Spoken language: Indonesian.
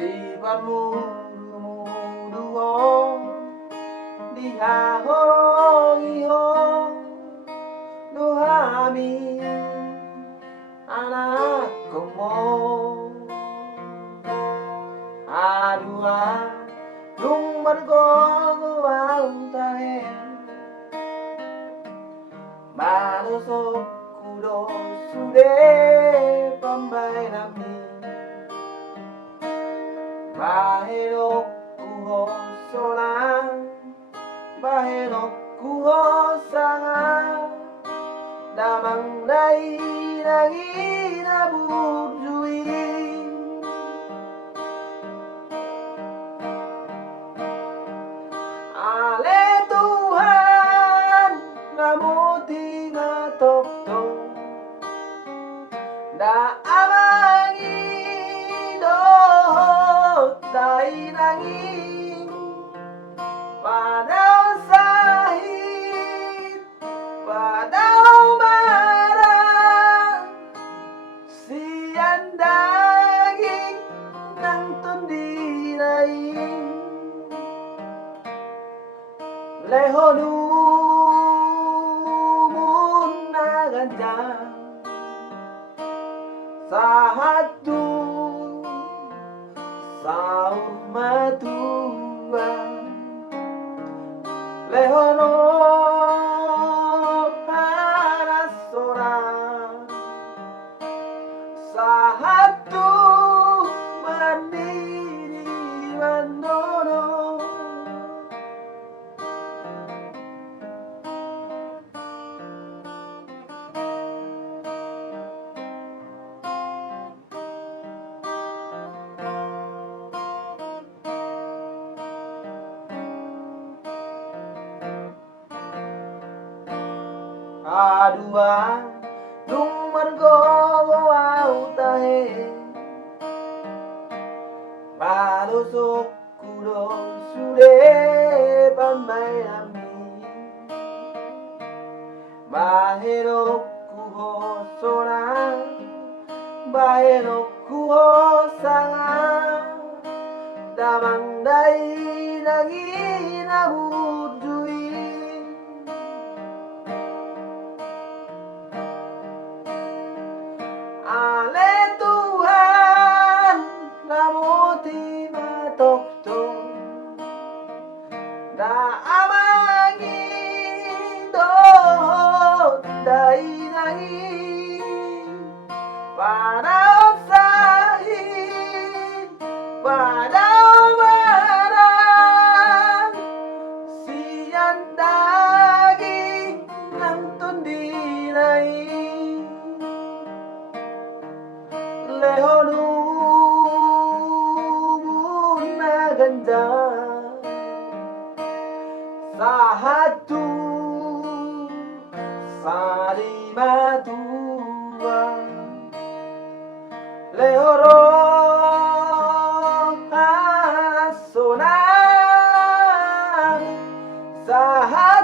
lipat mudu-mudu dihaho-iho duhami anak komo adua dung margo guantahe malusok kudo sude pambay nami Bahenok kuho solang Bahenok kuho sanga Damang dai nangi nabujui Ale Tuhan namuti ngatokto Da amangi dai nanging padao sahit padao marah siyan daging ng tundinay lehonu munagandang sahatu Saur matua lehono parasora sahatu mandiri mandono Adua dung margo au tahe malusok kudo sude pambay nami bahenok kuho sorang bahenok kuho sanga damang dai nangi nabujui Ale Tuhan namuti matokto da amangi dohot dai nangi padao sahit padao marah siyan daging ng tundinay lehonu munaganda sahatu salimatua lehoro asona sahatu